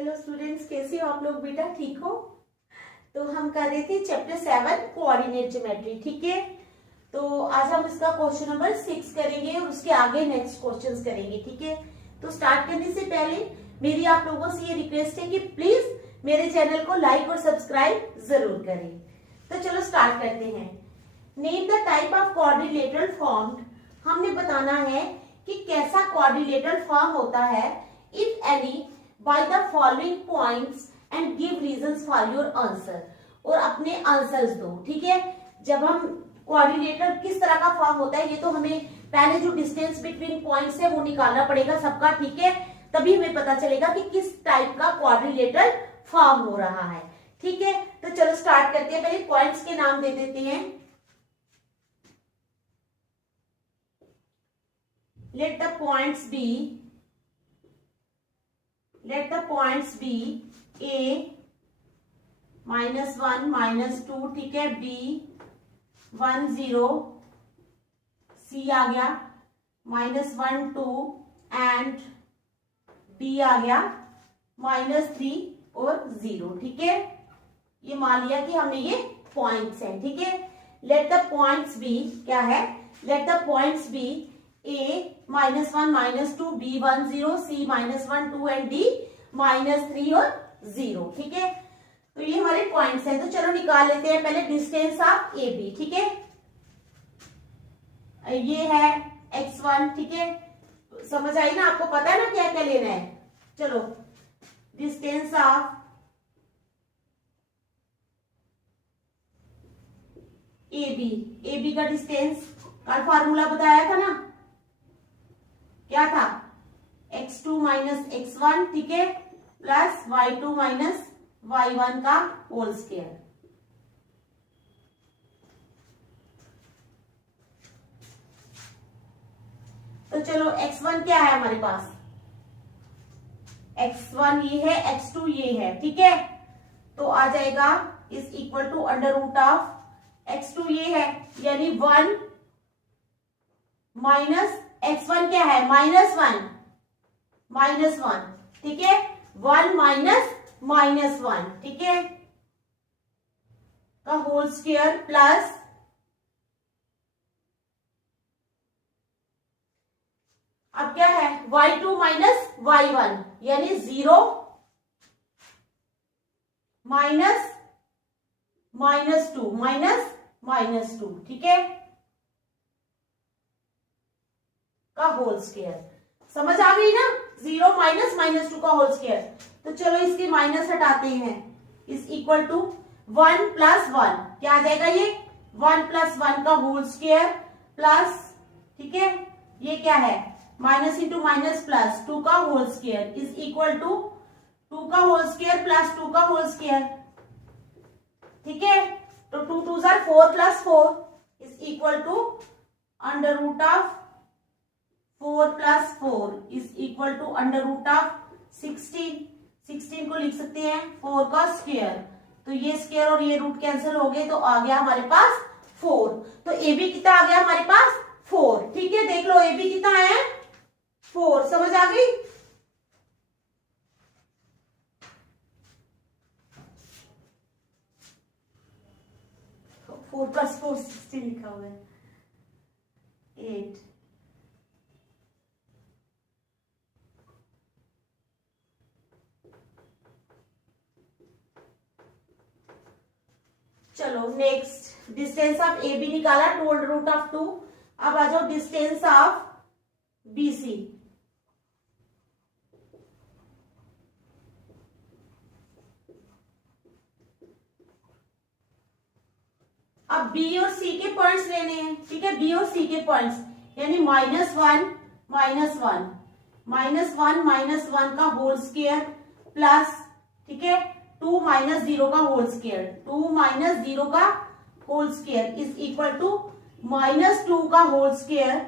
Hello students, कैसे हो आप लोग? बेटा ठीक हो? तो हम कर रहे थे चैप्टर 7 कोऑर्डिनेट ज्योमेट्री। ठीक है, तो आज हम इसका क्वेश्चन नंबर 6 करेंगे और उसके आगे नेक्स्ट क्वेश्चंस करेंगे। ठीक है, तो स्टार्ट करने से पहले मेरी आप लोगों से ये रिक्वेस्ट है कि प्लीज मेरे चैनल को लाइक और सब्सक्राइब जरूर करें। तो चलो स्टार्ट करते हैं। Name the type of quadrilateral formed. हमने बताना है कि कैसा क्वाड्रिलेटरल फॉर्म होता है। If any by the following points and give reasons for your answer. और अपने आंसर्स दो। ठीक है, जब हम क्वाड्रिलेटर किस तरह का फॉर्म होता है ये तो हमें पहले जो डिस्टेंस बिटवीन पॉइंट्स है वो निकालना पड़ेगा सबका। ठीक है, तभी हमें पता चलेगा कि किस टाइप का क्वाड्रिलेटर फॉर्म हो रहा है। ठीक है, तो चलो स्टार्ट करते हैं। पहले पॉइंट्स के नाम दे देते हैं। let the points be a -1 -2। ठीक है, b 1 0, c आ गया -1 2 एंड d आ गया -3 और 0। ठीक है, ये मान लिया कि हमने ये पॉइंट्स हैं। ठीक है, लेट द पॉइंट्स बी क्या है? Let the points B a -1 -2, b 1 0, c -1 2 and d -3 और 0। ठीक है, तो ये हमारे पॉइंट्स हैं। तो चलो निकाल लेते हैं पहले डिस्टेंस ऑफ ए बी। ठीक है, ये है x1। ठीक है, समझ आई ना? आपको पता है ना क्या क्या लेना है। चलो डिस्टेंस ऑफ ए बी का डिस्टेंस का फॉर्मूला बताया था ना, क्या था? x2 - x1। ठीक है, प्लस y2 - y1 का होल स्क्वायर। तो चलो x1 क्या है हमारे पास? x1 ये है, x2 ये है। ठीक है, तो आ जाएगा is equal to under root of x2 ये है यानी 1 माइनस x1 क्या है? -1। ठीक है, 1 -1। ठीक है, का होल स्क्वायर प्लस अब क्या है? y2 - y1 यानी 0 -2 ठीक है, का होल स्क्वायर। समझ आ गई ना? 0 -2 का होल स्क्वायर। तो चलो इसके माइनस हटाते हैं। इज इक्वल टू 1 + 1 क्या आ जाएगा? ये 1 + 1 का होल स्क्वायर प्लस, ठीक है, ये क्या है? माइनस इंटू माइनस प्लस 2 का whole square is equal to 2 का होल स्क्वायर प्लस 2 का होल स्क्वायर। ठीक है, तो 2 2 = 4 + 4 is equal to under root of 4 + 4 is equal to under root of 16 को लिख सकते हैं 4 का स्क्वायर। तो ये स्क्वायर और ये रूट कैंसिल हो गए, तो आ गया हमारे पास 4। तो ए बी कितना आ गया हमारे पास? 4। ठीक है, देख लो ए बी कितना है? 4। समझ आ गई? तो 4 + 4 16 लिखा हुआ है 8। चलो next distance of A B निकाला 2 अंडर रूट ऑफ 2। अब आ जाओ डिस्टेंस ऑफ बी सी। अब बी और सी के पॉइंट्स लेने हैं। ठीक है, बी और सी के पॉइंट्स यानी -1 -1 का होल स्क्वायर प्लस, ठीक है, 2 - 0 का होल स्क्वायर। 2 - 0 का whole square is equal to -2 का होल स्क्वायर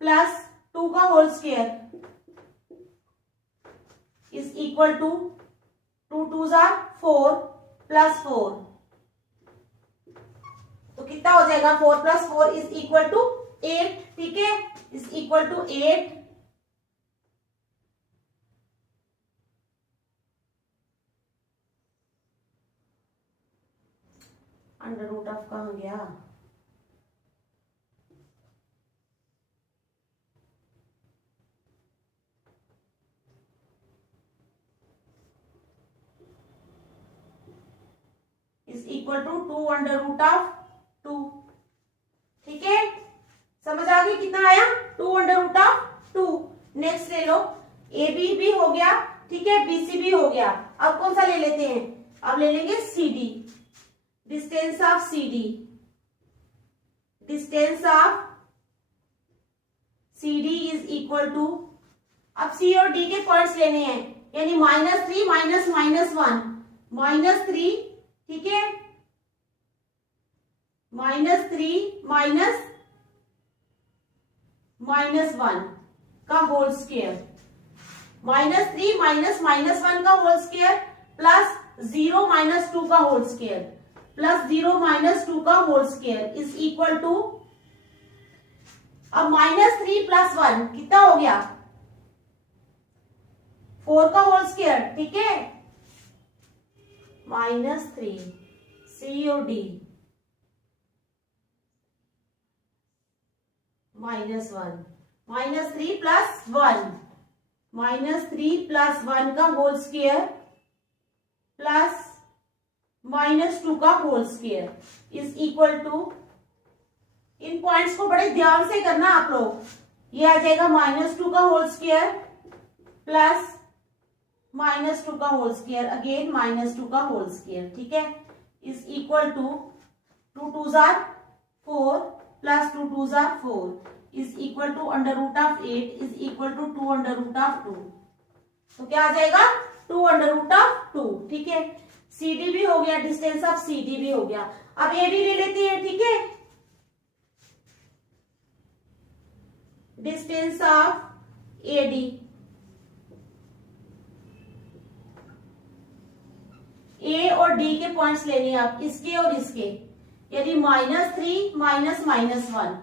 प्लस 2 का whole square is equal to 2 2 = 4 + 4। तो कितना हो जाएगा? 4 + 4 इज इक्वल टू 8। ठीक है, इज इक्वल टू 8 कहाँ गया? Is equal to 2 under root of 2। ठीक है, समझ आ गई कितना आया? 2 अंडर रूट ऑफ 2। नेक्स्ट ले लो, ए बी भी हो गया, ठीक है, बी सी भी हो गया। अब कौन सा ले लेते हैं? अब ले लेंगे C D. Distance of C D, distance of C D is equal to, अब सी और डी के पॉइंट्स लेने हैं, यानी -3 माइनस -1, -3, ठीक है, -3 माइनस -1 का होल स्क्वायर, -3 माइनस -1 का होल स्क्वायर प्लस 0 माइनस 2 का होल स्क्वायर प्लस 0 माइनस 2 का whole square is equal to, अब -3 प्लस 1 कितना हो गया? 4 का होल स्क्वायर, ठीक है, -3 सी और डी -1, -3 प्लस 1, -3 प्लस 1 का होल स्क्वायर प्लस -2 का whole square is equal to, इन पॉइंट्स को बड़े ध्यान से करना आप लोग, ये आ जाएगा -2 का होल स्क्वायर प्लस -2 का होल स्क्वायर, अगेन -2 का होल स्क्वायर, ठीक है, इज इक्वल टू 2 2 जार 4 प्लस 2 2 जार 4 is equal to under root of 8 is equal to 2 under root of 2। तो क्या आ जाएगा? 2 अंडर रूट ऑफ 2, ठीक है। सी डी भी हो गया, डिस्टेंस ऑफ सी डी भी हो गया। अब ए डी ले लेते हैं, ठीक है, डिस्टेंस ऑफ ए डी, ए और डी के पॉइंट्स लेने हैं आप, इसके और इसके, यानी -3 माइनस -1,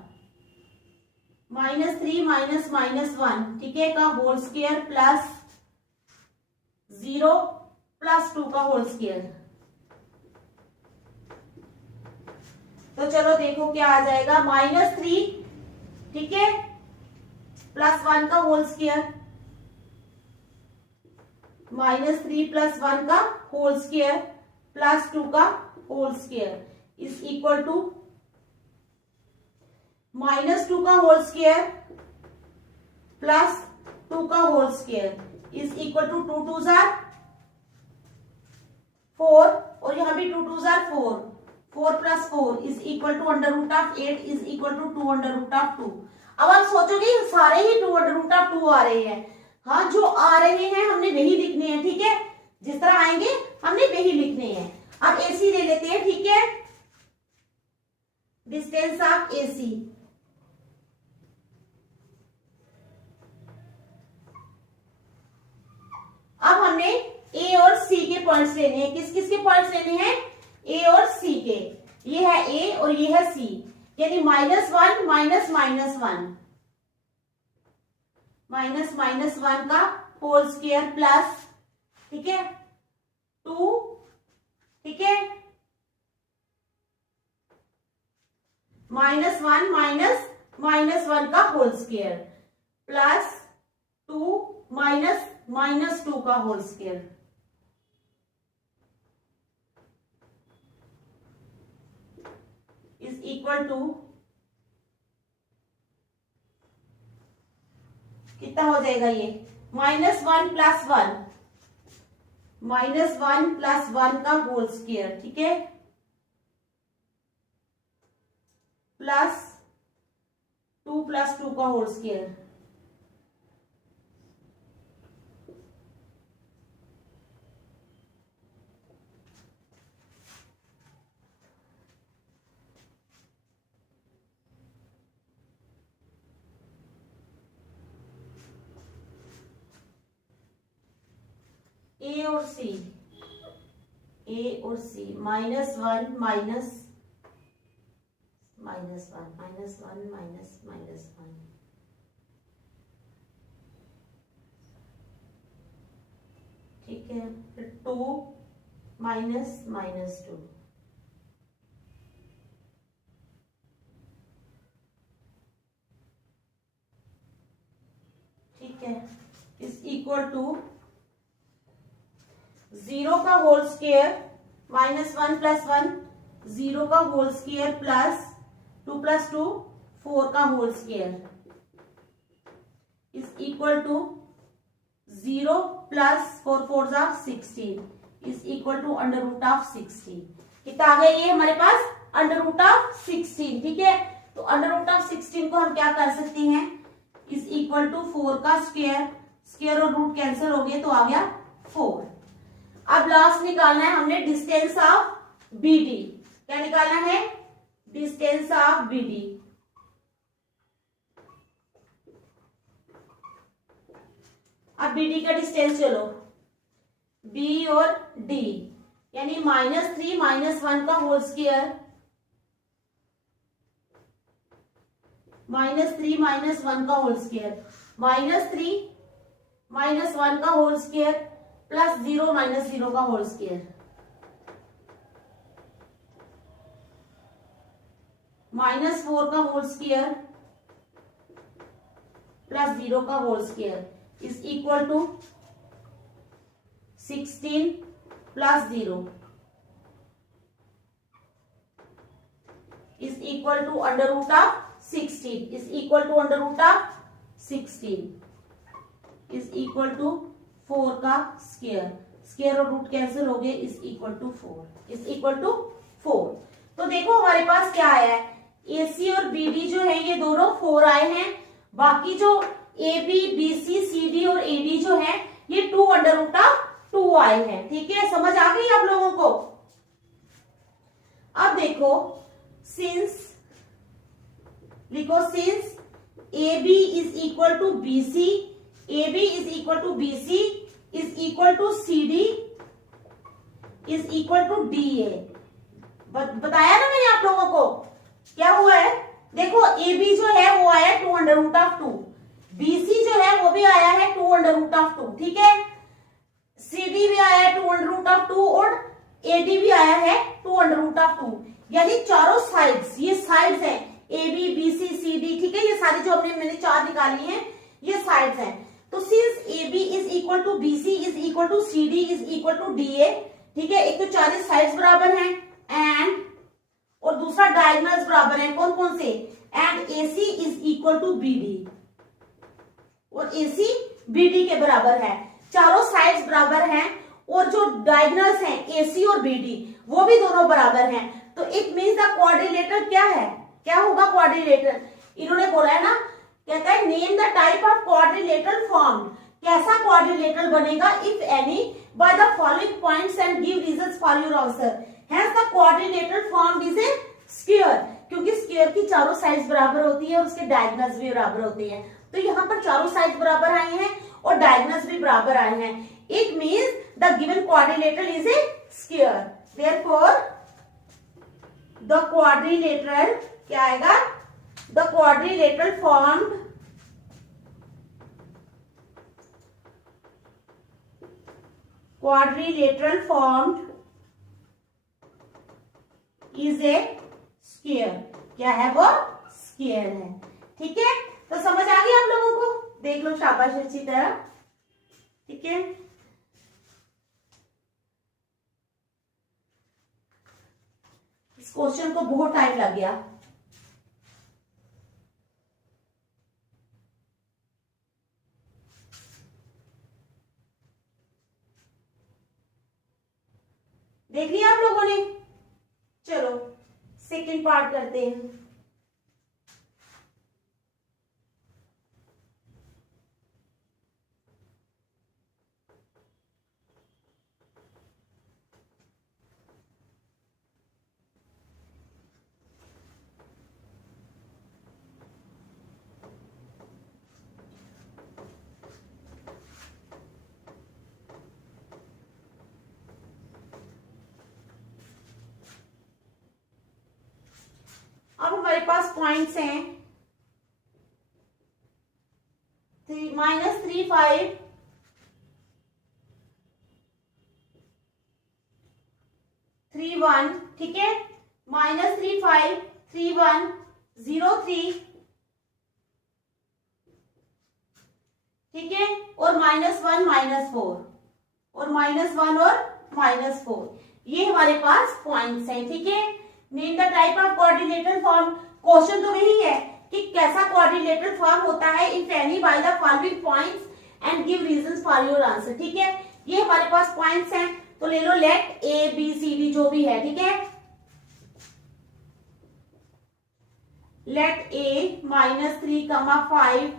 -3 माइनस -1, ठीक है, का होल स्क्वायर प्लस 0 प्लस 2 का होल स्क्वायर। तो चलो देखो क्या आ जाएगा, -3, ठीक है, प्लस 1 का होल स्क्वायर, -3 प्लस 1 का होल स्क्वायर प्लस 2 का whole square is equal to -2 का होल स्क्वायर प्लस 2 का whole square is equal to 2 2 जार 4 और यहां भी 2 2 जार 4, 4 plus 4 is equal to under root of 8 is equal to 2 under root of 2। अब आप सोचोगे सारे ही 2 अंडर रूट ऑफ 2 आ रहे हैं, हाँ जो आ रहे हैं हमने वही लिखने हैं, ठीक है, जिस तरह आएंगे हमने वही लिखने हैं। अब एसी ले लेते हैं, ठीक है, डिस्टेंस ऑफ एसी, अब हमने ए और सी के पॉइंट्स लेने हैं। किस किस के पॉइंट्स लेने हैं? ए और सी के, ये है ए और ये है सी, यानी -1 माइनस -1, -1 का होल स्क्वायर प्लस, ठीक है, 2, ठीक है, -1 माइनस -1 का होल स्क्वायर प्लस 2 माइनस -2 का whole square is equal to, कितना हो जाएगा ये? -1 प्लस 1, -1 प्लस 1 का होल स्क्वायर, ठीक है, प्लस 2 प्लस 2 का होल स्क्वायर ए और सी, -1 माइनस -1 -1 ठीक है, फिर 2 -2 है, इज इक्वल टू 0 का होल स्क्वायर माइनस 1 प्लस 1, 0 का होल स्क्वायर प्लस 2 प्लस 2 4 का whole square is equal to 0 plus 4 4 जा 16 is equal to under root of 16। कितना आ गया ये हमारे पास? Under root of 16। ठीक है, तो अंडर रूट ऑफ 16 को हम क्या कर सकते हैं? इज इक्वल टू 4 का स्क्वायर, स्क्वायर और रूट कैंसिल हो गए तो आ गया 4। अब लास्ट निकालना है हमने डिस्टेंस ऑफ BD। क्या निकालना है? Distance of BD। अब BD का डिस्टेंस चलो B और D, यानी -3 -1 का होल स्क्वायर, -3 -1 का होल स्क्वायर, -3 -1 का होल स्क्वायर प्लस 0 -0 का होल स्क्वायर, -4 का होल स्क्वायर प्लस 0 का whole square is equal to 16 plus 0 is equal to under root of 16 is equal to under root of 16 is equal to 4 का square, square और root cancel हो गए is equal to 4 is equal to 4। तो देखो हमारे पास क्या आया है? AC और BD जो है ये दोनों 4 आए हैं, बाकी जो AB BC CD और AD जो है ये 2 अंडर रूट ऑफ 2 आए हैं। ठीक है, समझ आ गई आप लोगों को? अब देखो सिंस, लिखो since AB is equal to BC, AB is equal to BC is equal to CD is equal to DA। बताया ना मैंने आप लोगों को क्या हुआ है? देखो AB जो है वो आया 2 अंडर रूट ऑफ 2, BC जो है वो भी आया है 2 अंडर रूट ऑफ 2। ठीक है, CD भी आया है 2 अंडर रूट ऑफ 2 और AD भी आया है 2 अंडर रूट ऑफ 2, यानी चारों साइड्स, ये साइड्स हैं AB BC CD। ठीक है, ये सारी जो मैंने 4 निकाली हैं ये साइड्स हैं। तो since AB is equal to BC is equal to CD is equal to DA। ठीक है, एक तो 40 साइड्स बराबर हैं एंड और दूसरा डायगोनल्स बराबर हैं। कौन कौन से? And AC is equal to BD और AC BD के बराबर है। चारों साइड्स बराबर हैं और जो डायगोनल्स हैं AC और BD वो भी दोनों बराबर हैं। तो इट मींस द क्वाड्रिलेटरल क्या है? क्या होगा क्वाड्रिलेटरल? इन्होंने बोला है ना, कहता है name the type of quadrilateral formed. कैसा क्वाड्रिलेटरल बनेगा? If any by the following points and give reasons for your answer. Hence the quadrilateral formed is a square, क्योंकि स्क्वायर की चारों साइड्स बराबर होती है और उसके डायगोनल्स भी बराबर होते हैं। तो यहाँ पर चारों साइड्स बराबर आए हैं और डायगोनल्स भी बराबर आए हैं। It means the given quadrilateral is a square. Therefore the quadrilateral क्या आएगा? The quadrilateral formed is a square. क्या है वो? स्क्वायर है। ठीक है, तो समझ आ गई आप लोगों को? देख लो शाबाश अच्छी तरह। ठीक है, इस क्वेश्चन को बहुत टाइम लग गया। देख लिया आप लोगों ने? चलो सेकंड पार्ट करते हैं। अब हमारे पास पॉइंट्स हैं -3 5 3 1। ठीक है, -3 5 3 1 0 3 ठीक है, और -1 -4 और -1 और -4, ये हमारे पास पॉइंट्स हैं। ठीक है, name the type of coordinator form. Question तो वही है कि कैसा कोऑर्डिनेटर फॉर्म होता है if any by the following points and give reasons for your answer. ठीक है, ये हमारे पास पॉइंट्स हैं, तो ले लो let A B C D जो भी है। ठीक है, लेट ए -3, 5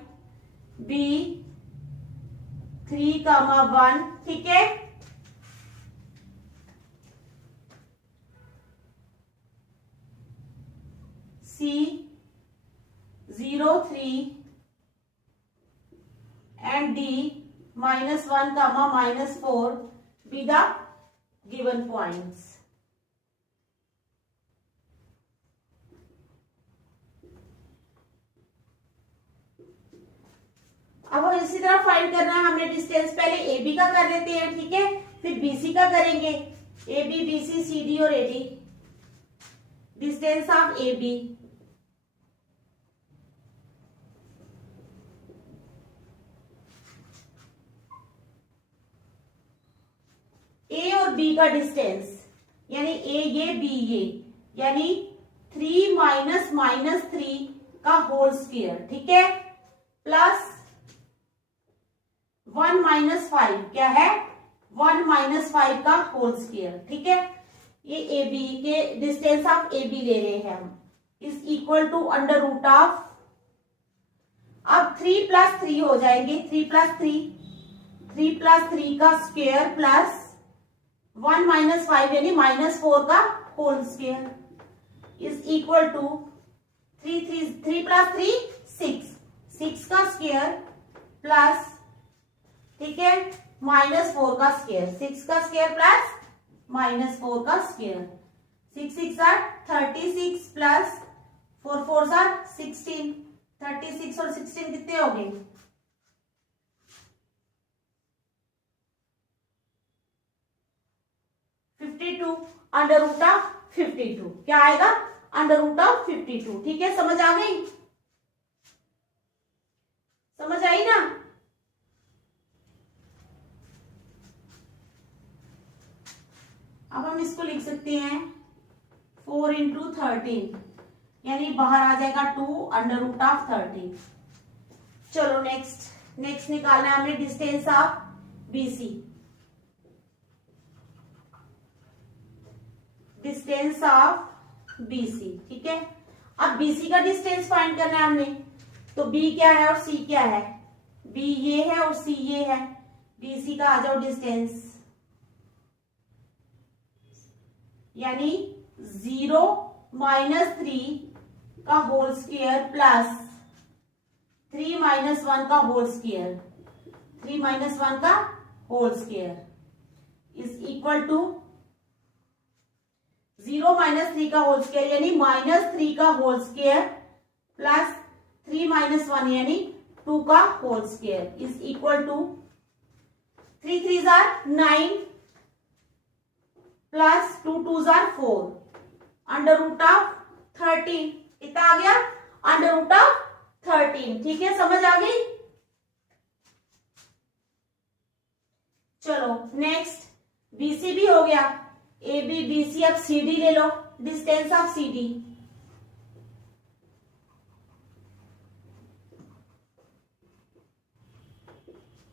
बी 3, 1। ठीक है, सी 0, 3 and D -1, -4 be the given points. अब हम इसी तरह फाइंड करना है, हमने डिस्टेंस पहले ए बी का कर लेते हैं। ठीक है, फिर बी सी का करेंगे, A B B C C D और A D. Distance of A B A और बी का डिस्टेंस, यानी ए ये बी ये, यानी 3 -3 का होल स्क्वायर। ठीक है, प्लस 1 -5 क्या है, 1 -5 का होल स्क्वायर। ठीक है, ये ए बी के डिस्टेंस ऑफ ए बी ले रहे हैं हम, इज इक्वल टू √। अब 3 + 3 हो जाएंगे, 3 + 3 का स्क्वायर प्लस 1 -5 यानी -4 का whole square is equal to 3 + 3 6 का स्क्वायर प्लस, ठीक है, -4 का स्क्वायर, 6 का स्क्वायर प्लस -4 का स्क्वायर। 6 6 are 36 plus 4 4 are 16। 36 और 16 कितने हो गए, 52 √52। क्या आएगा, √52। ठीक है, समझ आ गई, समझ आई ना। अब हम इसको लिख सकते हैं 4 × 13, यानी बाहर आ जाएगा 2 √13। चलो नेक्स्ट निकालना है हमने distance of BC. Distance of BC, ठीक है, अब बीसी का डिस्टेंस फाइंड करना है हमने, तो बी क्या है और सी क्या है, बी ये है और सी ये है। बीसी का आ जाओ डिस्टेंस, यानी 0 -3 का होल स्क्वायर प्लस 3 -1 का होल स्क्वायर, 3 -1 का whole square is equal to 0 -3 का होल स्क्वायर यानी -3 का होल स्क्वायर प्लस 3 -1 यानी 2 का whole square is equal to 3 3s are 9 plus 2 2s are 4 √13। इतना आ गया √13। ठीक है, समझ आ गई। चलो नेक्स्ट बीसी भी हो गया, ए बी बी सी। अब सी डी ले लो, distance of C D.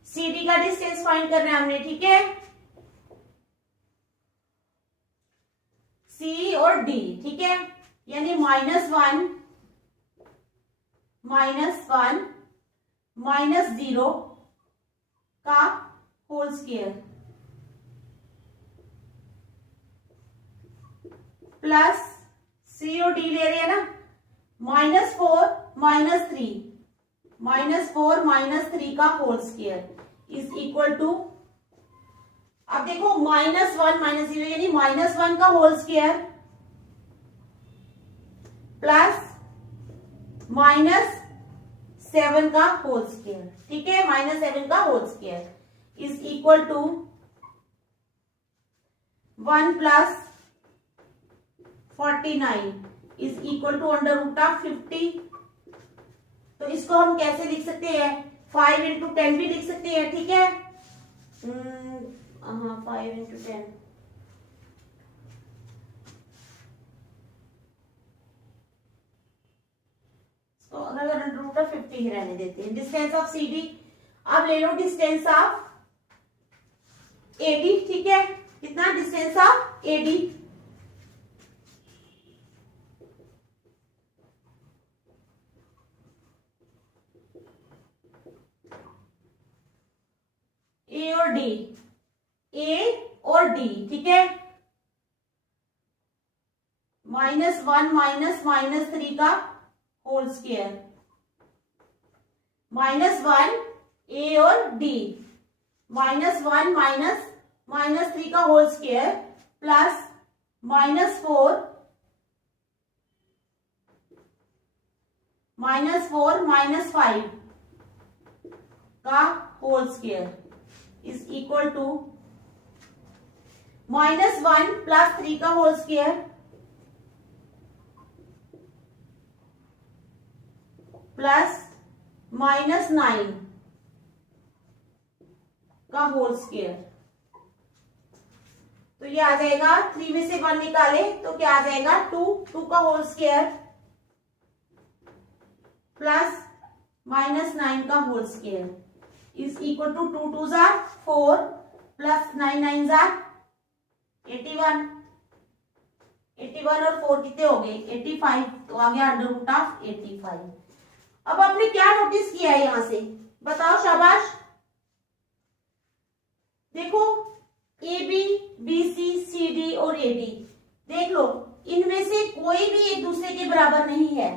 C D का डिस्टेंस फाइंड करना है हमने, ठीक है, सी और डी, ठीक है, यानी -1 -0 का होल स्क्वायर प्लस सी और डी ले रहे हैं ना, -4 -3 का whole square is equal to, अब देखो -1 -0 यानी -1 का होल स्क्वायर प्लस -7 का होल स्क्वायर, ठीक है, -7 का whole square is equal to 1 + 49 is equal to √50। तो इसको हम कैसे लिख सकते हैं, 5 into 10 भी लिख सकते हैं, ठीक है। हाँ 5 into 10, तो अगर √50 ही रहने देते हैं। डिस्टेंस ऑफ CD, अब ले लो डिस्टेंस ऑफ AD, ठीक है। कितना डिस्टेंस ऑफ AD? A और D, A और D, ठीक है। -1 -3 का होल स्क्वायर, -1 A और D, -1 -3 का होल स्क्वायर प्लस -4 -5 का whole square is equal to -1 + 3 का होल स्क्वायर प्लस -9 का होल स्क्वायर। तो ये आ जाएगा, 3 में से 1 निकाले तो क्या आ जाएगा, 2 का होल स्क्वायर प्लस -9 का whole square is equal to 2 2 ज़ा 4 प्लस 9 9 ज़ा 81। 81 और 4 कितने हो गए, 85, तो आ गया √85। अब आपने क्या नोटिस किया है यहां से, बताओ शाबाश। देखो AB, BC, CD और AD, देख लो इनमें से कोई भी एक दूसरे के बराबर नहीं है।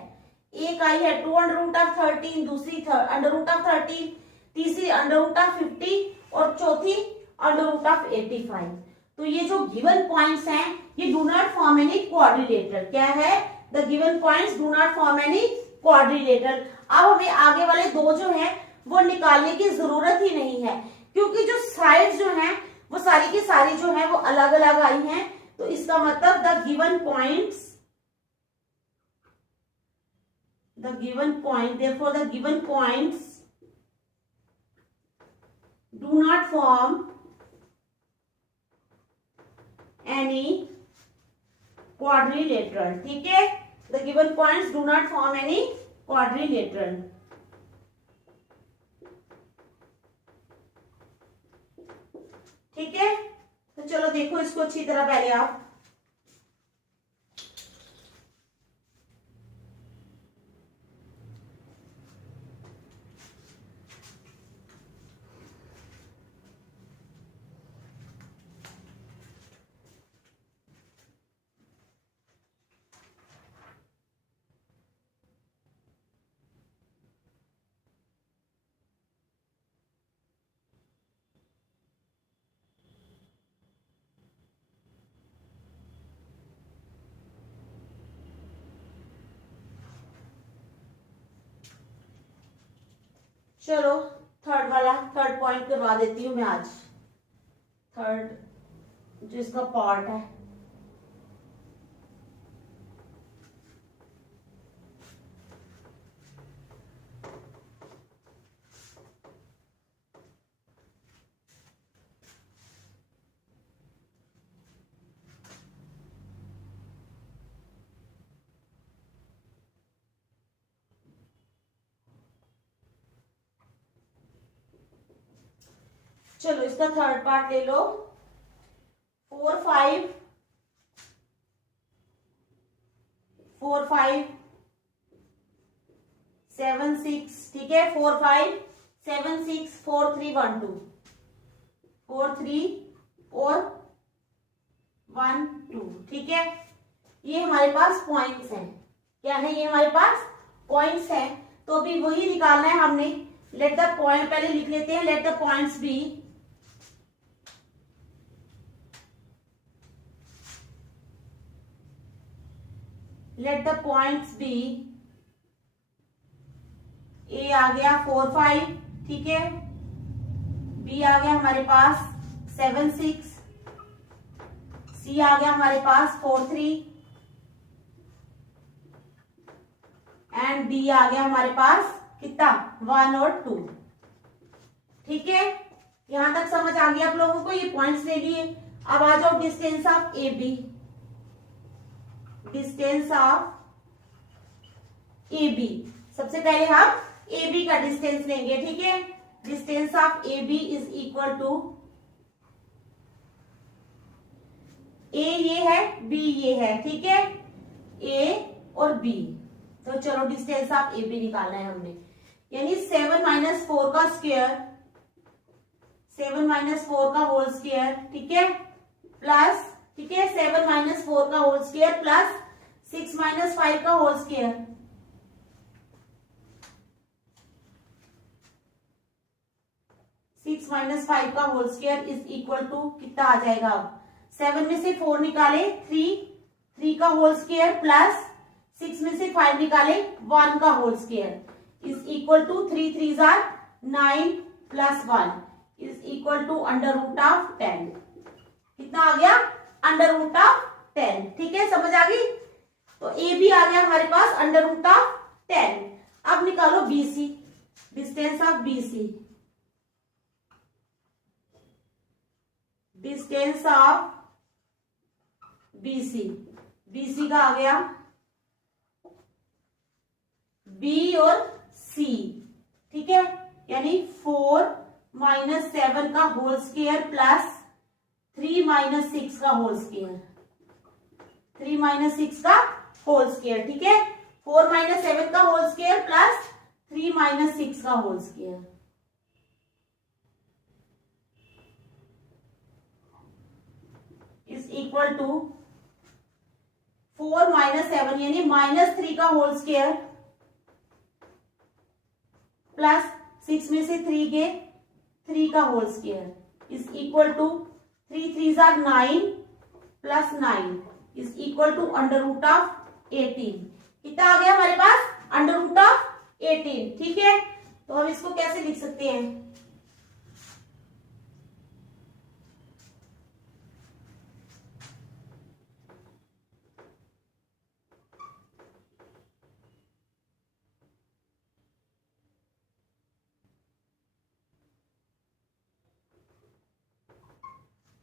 एक आई है 2√13, दूसरी √13, तीसरी √50 और चौथी √85। तो ये जो गिवन पॉइंट्स हैं ये do not form any quadrilateral. क्या है, the given points do not form any quadrilateral. अब हमें आगे वाले दो जो हैं वो निकालने की जरूरत ही नहीं है, क्योंकि जो साइड जो हैं वो सारी की सारी जो है वो अलग अलग आई हैं। तो इसका मतलब the given points, therefore the given points do not form any quadrilateral, ठीक है। the given points do not form any quadrilateral। ठीक है, तो चलो देखो इसको अच्छी तरह पहले आप। चलो थर्ड पॉइंट करवा देती हूँ मैं आज। थर्ड जो इसका पार्ट है, चलो इसका थर्ड पार्ट ले लो। 4 5 7 6, ठीक है। 4 5 7 6 4 3 1 2, 4 3 और 1 2, ठीक है। ये हमारे पास पॉइंट्स हैं। क्या है, ये हमारे पास पॉइंट्स हैं। तो अभी वही निकालना है हमने। लेट द पॉइंट, पहले लिख लेते हैं, let the points be let the points be, A आ गया 4 5, ठीक है। B आ गया हमारे पास 7 6, C आ गया हमारे पास 4 3 एंड D आ गया हमारे पास कितना, 1 और 2। ठीक है, यहां तक समझ आ गया आप लोगों को, ये पॉइंट्स ले लिए। अब आ जाओ distance of A B. Distance of A B, सबसे पहले हम ए बी का डिस्टेंस लेंगे। ठीक है, distance of A B is equal to, A ये है, बी ये है। ठीक है, ए और बी, तो चलो डिस्टेंस ऑफ ए बी निकालना है हमने, यानी 7 - 4 का स्क्वायर, 7 - 4 का होल स्क्वायर। ठीक है, प्लस, ठीक है, 7 - 4 का होल स्क्वायर प्लस 6 - 5 का होल स्क्वायर। सिक्स माइनस 5 का whole square is equal to कितना आ जाएगा? अब 7 में से 4 निकाले 3 का होल स्क्वायर प्लस 6 में से 5 निकाले 1 का whole square is equal to 3 3 जार 9 प्लस 1 इज इक्वल टू √10। कितना आ गया? √10। ठीक है, समझ आ गई? तो ए भी आ गया हमारे पास √10। अब निकालो BC, distance of BC. Distance of BC, BC का आ गया बी और सी। ठीक है, यानी 4 - 7 का होल स्क्वायर प्लस 3 - 6 का होल स्क्वायर, 3 - 6 का होल स्क्वायर। ठीक है, 4 - 7 का होल स्क्वायर प्लस 3 - 6 का whole square is equal to 4 - 7 यानी -3 का होल स्क्वायर प्लस 6 में से 3 गए 3 का whole square is equal to 3 3 जार 9 प्लस 9 इज इक्वल टू √18। कितना आ गया हमारे पास? √18। ठीक है, तो हम इसको कैसे लिख सकते हैं?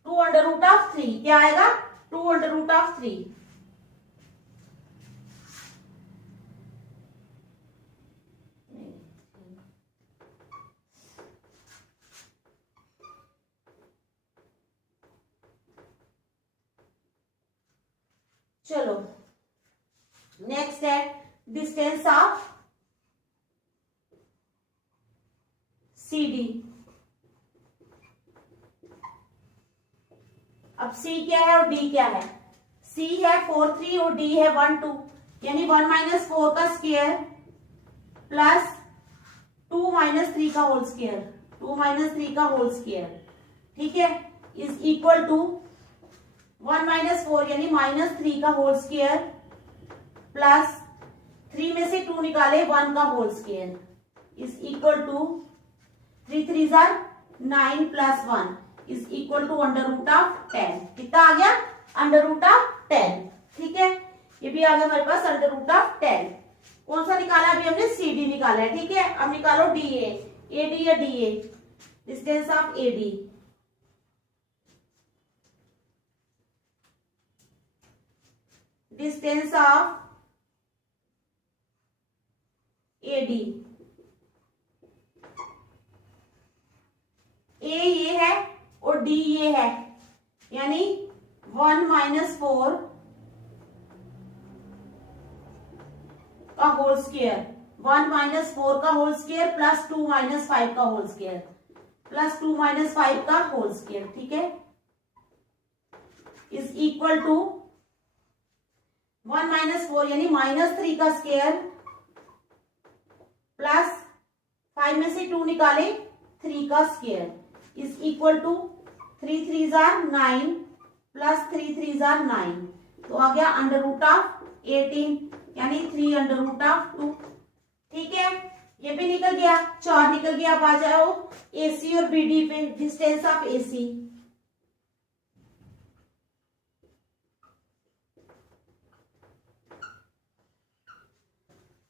√3 क्या आएगा? 2√3। चलो नेक्स्ट है डिस्टेंस ऑफ सी डी। अब C क्या है और D क्या है? C है 4 3 और D है 1 2, यानी 1 - 4 का स्क्वायर प्लस 2 - 3 का होल स्क्वायर, 2 - 3 का होल स्क्वायर। ठीक है, इज इक्वल टू 1 - 4 यानी -3 का होल स्क्वायर प्लस 3 में से 2 निकाले 1 का whole square is equal to 3 3 जार 9 प्लस 1 इज इक्वल टू √10। कितना आ गया? √10। ठीक है, ये भी आ गया हमारे पास √10। कौन सा निकाला? अभी हमने सी डी निकाला है। ठीक है, अब निकालो डी ए डी या D A, distance of A D. Distance of A D, A ये है और डी ये है, यानी 1 - 4 का होल स्क्वायर, 1 - 4 का होल स्क्वायर प्लस 2 - 5 का होल स्क्वायर प्लस 2 - 5 का होल स्क्वायर। ठीक है, इज इक्वल टू 1 - 4 यानी -3 का स्क्वायर प्लस 5 में से 2 निकाले 3 का स्क्वायर इज इक्वल टू 3 3 जार 9 प्लस 3 3 जार 9, तो आ गया √18 यानी 3√2। ठीक है, ये भी निकल गया, 4 निकल गया। अब आ जाओ AC और BD पे, डिस्टेंस ऑफ AC।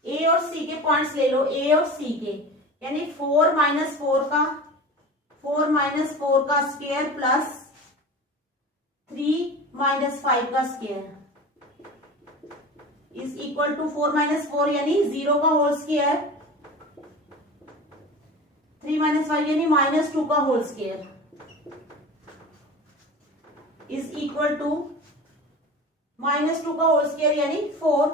A और C के पॉइंट्स ले लो, A और C के, यानी 4 - 4 का 4 माइनस 4 का स्क्वायर प्लस 3 माइनस 5 का square is equal to 4 minus 4 यानी 0 का होल स्क्वायर, 3 माइनस 5 यानी माइनस 2 का whole square is equal to minus 2 का होल स्क्वायर यानी 4।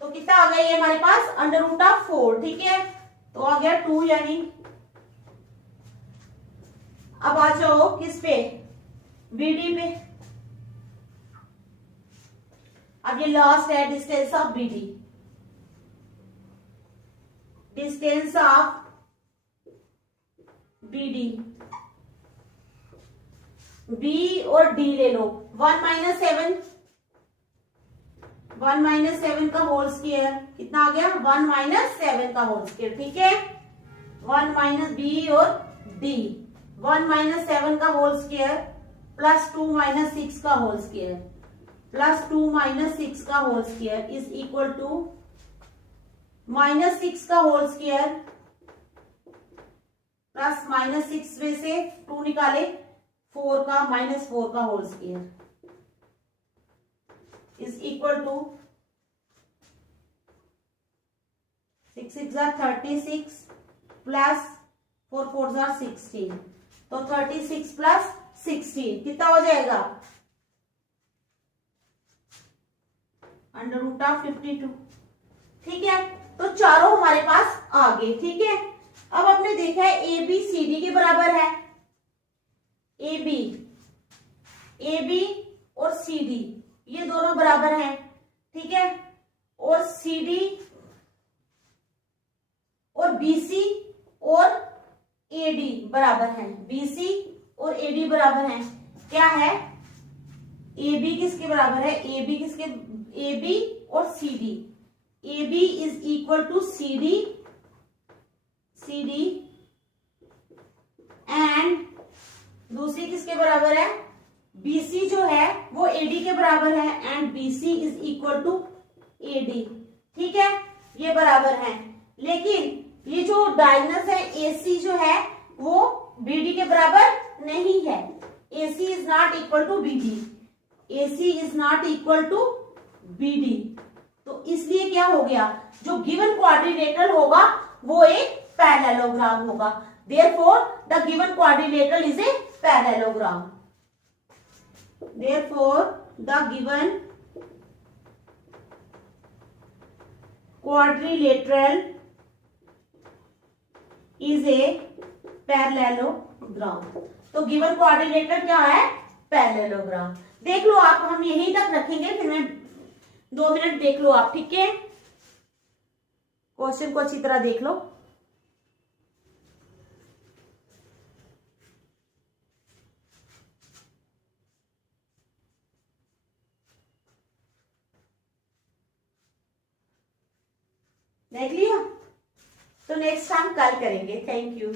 तो कितना आ गया ये हमारे पास अंडर रूट ऑफ 4, ठीक है। तो आ गया 2 यानी। अब आ जाओ किस पे, बीडी पे। अब ये लास्ट है distance of BD, distance of BD, B और डी ले लो। 1 माइनस 7, 1 माइनस 7 का होल स्क्वायर कितना आ गया, 1 माइनस 7 का होल स्क्वायर, ठीक है। 1 माइनस बी और डी, 1 माइनस 7 का होल स्क्वायर प्लस 2 माइनस 6 का होल स्क्वायर प्लस 2 माइनस 6 का whole square is equal to minus 6 का होल स्क्वायर प्लस माइनस 6 में से 2 निकाले 4 का माइनस 4 का whole square is equal to 6 6 36 plus 4 4 16। तो 36 प्लस 16 कितना हो जाएगा, अंडर रूट ऑफ 52, ठीक है। तो चारों हमारे पास आ गए, ठीक है। अब आपने देखा है ए बी सी डी के बराबर है, ए बी और सी डी ये दोनों बराबर हैं, ठीक है। और सी डी और बीसी और एडी बराबर हैं, बीसी और एडी बराबर हैं। क्या है, ए बी किसके बराबर है, ए बी किसके, ए बी और C D, A B is equal to C D and दूसरी किसके बराबर है, बीसी जो है वो एडी के बराबर है and BC is equal to AD, ठीक है। ये बराबर हैं, लेकिन ये जो डायगोनल है एसी जो है वो बीडी के बराबर नहीं है। AC is not equal to BD, AC is not equal to BD. तो इसलिए क्या हो गया, जो गिवन क्वाड्रिलेटरल होगा वो एक पैरेललोग्राम होगा। Therefore the given quadrilateral is a parallelogram. Therefore, the given quadrilateral is a parallelogram। तो गिवन क्वाड्रिलेटरल क्या है, पैरेललोग्राम। देख लो आप, हम यहीं तक रखेंगे, फिर मैं 2 मिनट देख लो आप, ठीक है। क्वेश्चन को अच्छी तरह देख लो। देख लिया, तो नेक्स्ट हम कल करेंगे। Thank you.